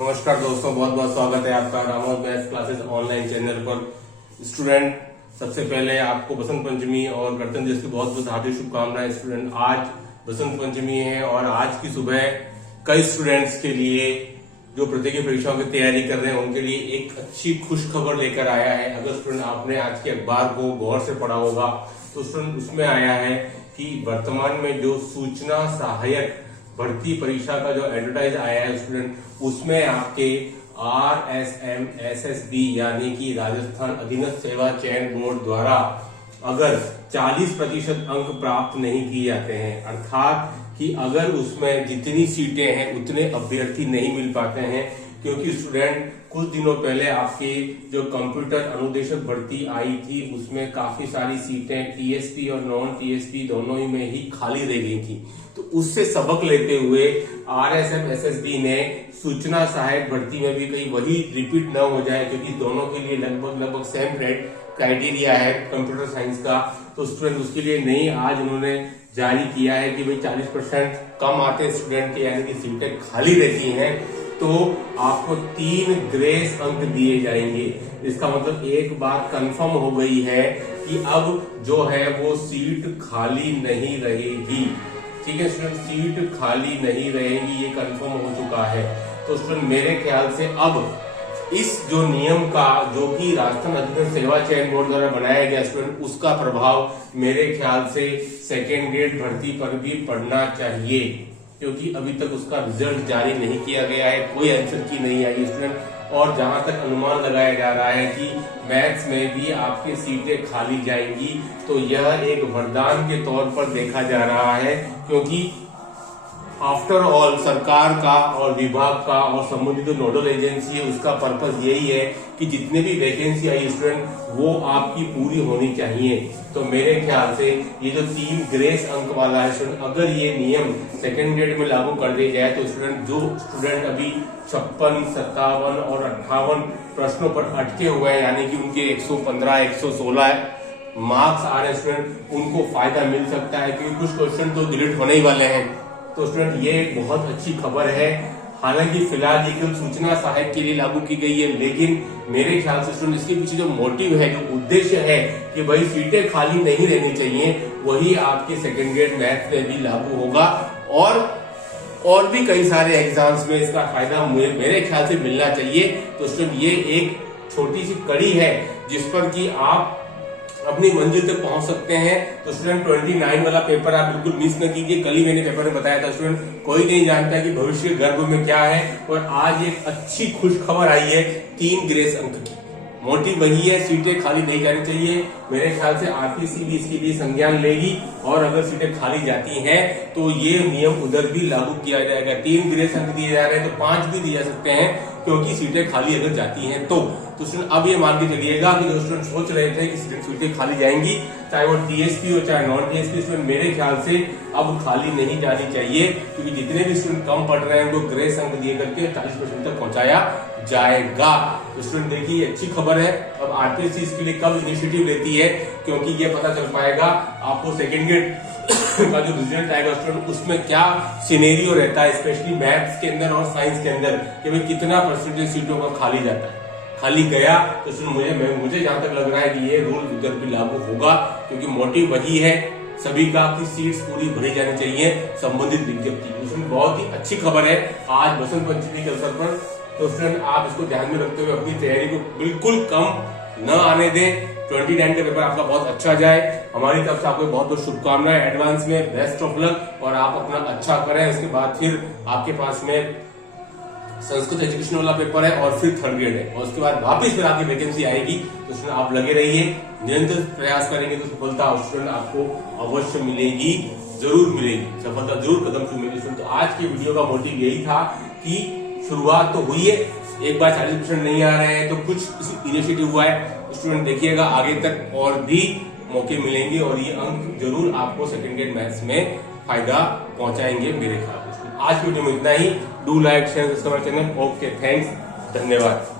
नमस्कार दोस्तों, बहुत बहुत स्वागत है आपका रामोद मैथ्स क्लासेस ऑनलाइन चैनल पर। स्टूडेंट, सबसे पहले आपको बसंत पंचमी और गणतंत्र दिवस की बहुत बहुत हार्दिक शुभकामनाएं। स्टूडेंट, आज बसंत पंचमी है और आज की सुबह कई स्टूडेंट्स के लिए जो प्रतियोगी परीक्षाओं की तैयारी कर रहे हैं उनके लिए एक अच्छी खुश खबर लेकर आया है। अगर स्टूडेंट आपने आज के अखबार को गौर से पढ़ा होगा तो स्टूडेंट उसमें आया है कि वर्तमान में जो सूचना सहायक भर्ती परीक्षा का जो एडवर्टाइज आया है स्टूडेंट, उसमें आपके RSM SSB यानी कि राजस्थान अधीनस्थ सेवा चयन बोर्ड द्वारा अगर 40% अंक प्राप्त नहीं किए जाते हैं, अर्थात कि अगर उसमें जितनी सीटें हैं उतने अभ्यर्थी नहीं मिल पाते हैं, क्योंकि स्टूडेंट कुछ दिनों पहले आपके जो कंप्यूटर अनुदेशक भर्ती आई थी उसमें काफी सारी सीटें TSP और नॉन TSP दोनों ही में ही खाली रह गई थी। तो उससे सबक लेते हुए RSM SSB ने सूचना सहायक भर्ती में भी कहीं वही रिपीट न हो जाए, क्योंकि दोनों के लिए लगभग सेम क्राइटेरिया है कंप्यूटर साइंस का। तो स्टूडेंट उसके लिए नहीं, आज उन्होंने जारी किया है कि भाई 40% कम आते स्टूडेंट के यानी कि सीटें खाली रहती हैं तो आपको 3 ग्रेस अंक दिए जाएंगे। इसका मतलब एक बात कंफर्म हो गई है कि अब जो है वो सीट खाली नहीं रहेगी। ठीक है स्टूडेंट, सीट खाली नहीं रहेगी, ये कंफर्म हो चुका है। तो स्टूडेंट मेरे ख्याल से अब इस जो नियम का जो कि राजस्थान अधीनस्थ सेवा चयन बोर्ड द्वारा बनाया गया स्टूडेंट, उसका प्रभाव मेरे ख्याल से सेकेंड ग्रेड भर्ती पर भी पड़ना चाहिए, क्योंकि अभी तक उसका रिजल्ट जारी नहीं किया गया है, कोई आंसर की नहीं आई स्टूडेंट। और जहां तक अनुमान लगाया जा रहा है कि मैथ्स में भी आपकी सीटें खाली जाएंगी, तो यह एक वरदान के तौर पर देखा जा रहा है, क्योंकि आफ्टर ऑल सरकार का और विभाग का और संबंधित जो नोडल एजेंसी है उसका पर्पस यही है कि जितने भी वैकेंसी आई स्टूडेंट वो आपकी पूरी होनी चाहिए। तो मेरे ख्याल से ये जो 3 ग्रेस अंक वाला है स्टूडेंट, अगर ये नियम सेकेंड ग्रेड में लागू कर दिया जाए तो जो स्टूडेंट अभी 56, 57 और 58 प्रश्नों पर अटके हुए हैं, यानी कि उनके 115, 116 मार्क्स आ रहे हैं स्टूडेंट, उनको फायदा मिल सकता है, क्योंकि कुछ क्वेश्चन तो डिलीट होने ही वाले हैं। तो स्टूडेंट ये एक बहुत अच्छी खबर है। हालांकि फिलहाल ये केवल सूचना सहायक के लिए लागू की गई है, लेकिन मेरे ख्याल से स्टूडेंट इसके पीछे जो मोटिव है, जो उद्देश्य है कि भाई सीटें खाली नहीं रहनी चाहिए, वही आपके सेकेंड ग्रेड मैथ में भी लागू होगा और भी कई सारे एग्जाम्स में इसका फायदा मेरे ख्याल से मिलना चाहिए। तो स्टूडेंट ये एक छोटी सी कड़ी है जिस पर कि आप अपनी मंजिल तक पहुंच सकते हैं। तो स्टूडेंट 29 वाला पेपर आप बिल्कुल मिस न कीजिए। कल ही मैंने पेपर में बताया था स्टूडेंट, कोई नहीं जानता कि भविष्य के गर्भ में क्या है, और आज एक अच्छी खुश खबर आई है 3 ग्रेस अंक की। मोटिव वही है, सीटें खाली नहीं करनी चाहिए। मेरे ख्याल से RPC भी इसके लिए संज्ञान लेगी, और अगर सीटें खाली जाती हैं तो ये नियम उधर भी लागू किया जाएगा। 3 ग्रेस अंक दिए जा रहे हैं तो 5 भी दिए जा सकते हैं, क्योंकि सीटें खाली अगर जाती हैं तो स्टूडेंट अब ये मान के चलिएगा कि जो स्टूडेंट सोच रहे थे कि सीटें खाली जाएंगी, चाहे वो TSP हो चाहे नॉन TSP स्टूडेंट, मेरे ख्याल से अब खाली नहीं जानी चाहिए, क्योंकि जितने भी स्टूडेंट कम पढ़ रहे हैं उनको ग्रेस अंक दिए करके 40% तक पहुंचाया जाएगा। तो स्टूडेंट देखिए अच्छी खबर है। अब RPSC इसके लिए कब इनिशिएटिव लेती है, क्योंकि ये पता चल पाएगा आपको सेकेंड ग्रेड का जो रिजल्ट आएगा स्टूडेंट, उसमें क्या सिनेरियो रहता है, स्पेशली मैथ्स के अंदर और साइंस के अंदर, कि भाई कितना परसेंटेज सीटों का खाली जाता है। खाली गया तो स्टूडेंट मुझे जहां तक लग रहा है कि ये रूल उधर भी लागू होगा, क्योंकि मोटिव वही है सभी का कि सीट्स पूरी भरी जानी चाहिए संबंधित विज्ञप्ति। उसमें बहुत ही अच्छी खबर है आज बसंत पंचमी के अवसर पर। तो स्टूडेंट आप इसको ध्यान में रखते हुए अपनी तैयारी को बिल्कुल कम न आने दें। 29 का पेपर आपका बहुत अच्छा जाए। हमारी तरफ से आपको बहुत बहुत शुभकामनाएं एडवांस में, बेस्ट ऑफ लक, और आप अपना अच्छा करें। उसके बाद फिर आपके पास में संस्कृत एजुकेशन वाला पेपर है और फिर 3rd ग्रेड है, और उसके बाद वापस फिर आपकी वैकेंसी आएगी। तो उसमें आप लगे रहिए, निरंतर प्रयास करेंगे तो सफलता स्टूडेंट आपको अवश्य मिलेगी, जरूर मिलेगी, सफलता जरूर कदम से मिलेगी। तो आज की वीडियो का मोटिव यही था कि शुरुआत तो हुई है, एक बार 40% नहीं आ रहे हैं तो कुछ इनिशिएटिव हुआ है स्टूडेंट, देखिएगा आगे तक और भी मौके मिलेंगे, और ये अंक जरूर आपको सेकेंड ग्रेड मैथ्स में फायदा पहुंचाएंगे मेरे ख्याल से। आज की वीडियो में इतना ही। Do like share subscribe channel. Okay, thanks, धन्यवाद।